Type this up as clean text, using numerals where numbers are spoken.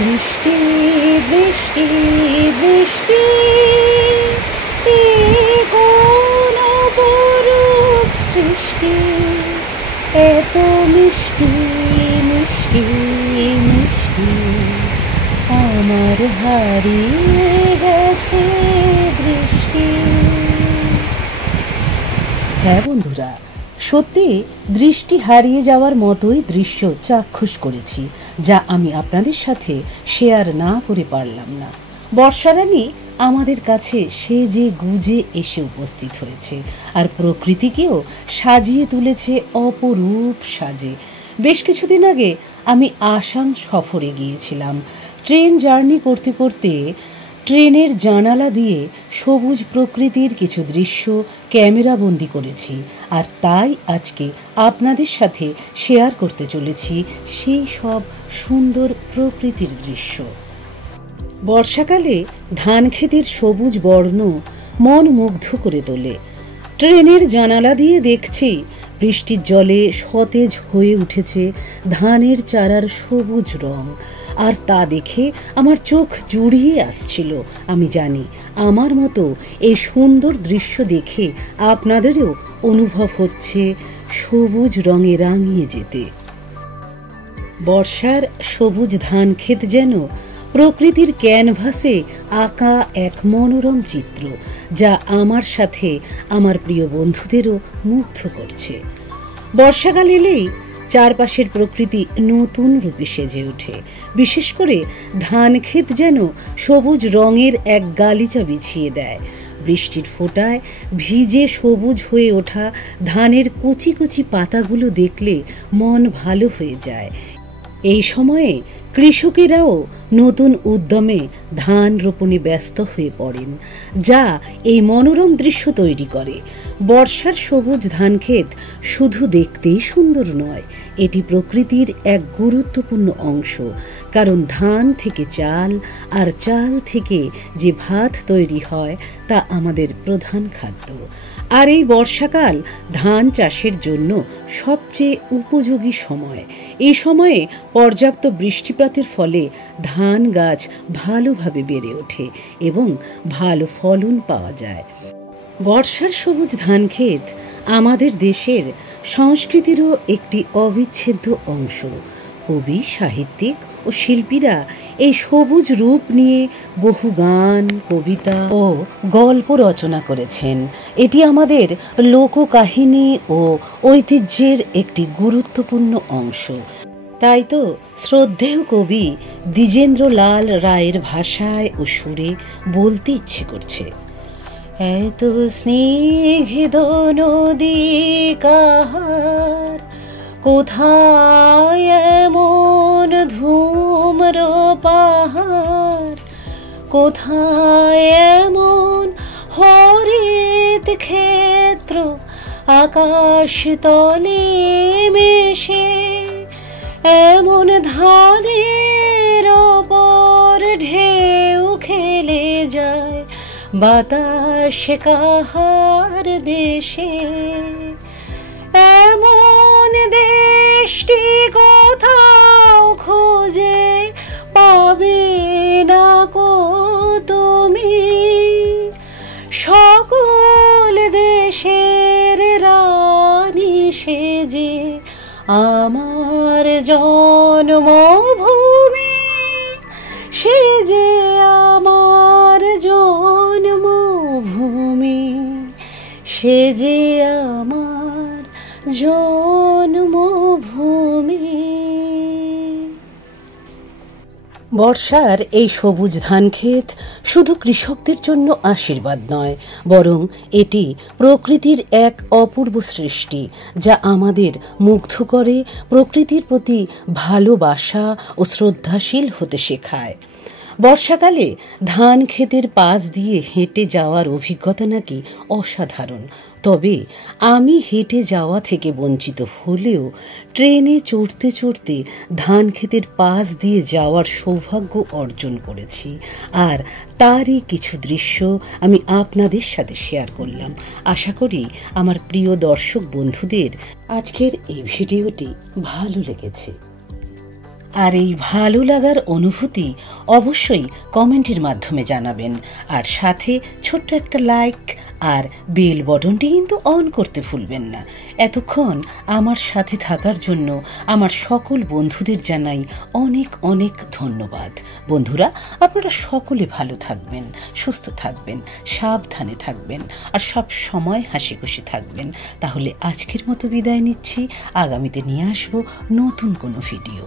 বৃষ্টি বৃষ্টি বৃষ্টি কোন অপরূপ সৃষ্টি, এত মিষ্টি মিষ্টি মিষ্টি, আমার হারিয়ে গেছে দৃষ্টি। হ্যাঁ বন্ধুরা, সত্যি দৃষ্টি হারিয়ে যাওয়ার মতোই দৃশ্য চাক্ষুষ করেছি, যা আমি আপনাদের সাথে শেয়ার না করে পারলাম না। বর্ষারানী আমাদের কাছে সেজে গুজে এসে উপস্থিত হয়েছে, আর প্রকৃতিকেও সাজিয়ে তুলেছে অপরূপ সাজে। বেশ কিছুদিন আগে আমি আসাম সফরে গিয়েছিলাম। ট্রেন জার্নি করতে করতে ট্রেনের জানালা দিয়ে সবুজ প্রকৃতির কিছু দৃশ্য ক্যামেরাবন্দি করেছি, আর তাই আজকে আপনাদের সাথে শেয়ার করতে চলেছি সেই সব সুন্দর প্রকৃতির দৃশ্য। বর্ষাকালে ধান ক্ষেতের সবুজ বর্ণ মন মুগ্ধ করে তোলে। ট্রেনের জানালা দিয়ে দেখছি বৃষ্টির জলে সতেজ হয়ে উঠেছে ধানের চারার সবুজ রং, আর তা দেখে আমার চোখ জুড়িয়ে আসছিল। আমি জানি আমার মতো এই সুন্দর দৃশ্য দেখে আপনাদেরও অনুভব হচ্ছে সবুজ রঙে রাঙিয়ে যেতে। বর্ষার সবুজ ধান ক্ষেত যেন প্রকৃতির ক্যানভাসে আঁকা এক মনোরম চিত্র, যা আমার সাথে আমার প্রিয় বন্ধুদেরও মুগ্ধ করছে। বর্ষাকাল এলেই চারপাশের প্রকৃতি নতুন রূপে সেজে ওঠে। বিশেষ করে ধান ক্ষেত যেন সবুজ রঙের এক গালিচা বিছিয়ে দেয়। বৃষ্টির ফোঁটায় ভিজে সবুজ হয়ে ওঠা ধানের কচি কচি পাতাগুলো দেখলে মন ভালো হয়ে যায়। এই সময়ে কৃষকেরাও নতুন উদ্যমে ধান রোপণে ব্যস্ত হয়ে পড়েন, যা এই মনোরম দৃশ্য তৈরি করে। বর্ষার সবুজ ধানক্ষেত শুধু দেখতেই সুন্দর নয়, এটি প্রকৃতির এক গুরুত্বপূর্ণ অংশ, কারণ ধান থেকে চাল আর চাল থেকে যে ভাত তৈরি হয় তা আমাদের প্রধান খাদ্য। আর এই বর্ষাকাল ধান চাষের জন্য সবচেয়ে উপযোগী সময়। এই সময়ে পর্যাপ্ত বৃষ্টিপাতের ফলে ধান গাছ ভালোভাবে বেড়ে ওঠে এবং ভালো ফলন পাওয়া যায়। বর্ষার সবুজ ধান ক্ষেত আমাদের দেশের সংস্কৃতিরও একটি অবিচ্ছেদ্য অংশ। কবি, সাহিত্যিক ও শিল্পীরা এই সবুজ রূপ নিয়ে বহু গান, কবিতা ও গল্প রচনা করেছেন। এটি আমাদের লোককাহিনী ও ঐতিহ্যের একটি গুরুত্বপূর্ণ অংশ। তাই তো শ্রদ্ধেয় কবি দ্বিজেন্দ্রলাল রায়ের ভাষায় ও সুরে বলতে ইচ্ছে করছে, এত স্নিগ্ধ নদী কাহার, কোথায় এমন ধূম্র পাহাড়, কোথায় এমন হরিত ক্ষেত্র, আকাশ তলে মেশে এমন ধানের ওপর ঢেউ খেলে যায়, বাতাস কাহার দেশে, এমন দেশটি কোথাও খুঁজে পাবে না কো তুমি, সকল দেশের রানী সেজে আমার জন্মভূমি, সেজে আমার জন্মভূমি, সেজে আমার জন্মভূমি। বর্ষার এই সবুজ ধানক্ষেত শুধু কৃষকদের জন্য আশীর্বাদ নয়, বরং এটি প্রকৃতির এক অপূর্ব সৃষ্টি, যা আমাদের মুগ্ধ করে, প্রকৃতির প্রতি ভালোবাসা ও শ্রদ্ধাশীল হতে শেখায়। বর্ষাকালে ধান ক্ষেতের পাশ দিয়ে হেঁটে যাওয়ার অভিজ্ঞতা নাকি অসাধারণ। তবে আমি হেঁটে যাওয়া থেকে বঞ্চিত হলেও ট্রেনে চড়তে চড়তে ধান ক্ষেতের পাশ দিয়ে যাওয়ার সৌভাগ্য অর্জন করেছি, আর তারই কিছু দৃশ্য আমি আপনাদের সাথে শেয়ার করলাম। আশা করি আমার প্রিয় দর্শক বন্ধুদের আজকের এই ভিডিওটি ভালো লেগেছে। আর এই ভালো লাগার অনুভূতি অবশ্যই কমেন্টের মাধ্যমে জানাবেন, আর সাথে ছোট্ট একটা লাইক আর বেল বটনটি কিন্তু অন করতে ভুলবেন না। এতক্ষণ আমার সাথে থাকার জন্য আমার সকল বন্ধুদের জানাই অনেক অনেক ধন্যবাদ। বন্ধুরা, আপনারা সকলে ভালো থাকবেন, সুস্থ থাকবেন, সাবধানে থাকবেন আর সব সময় হাসি খুশি থাকবেন। তাহলে আজকের মতো বিদায় নিচ্ছি। আগামীতে নিয়ে আসবো নতুন কোনো ভিডিও।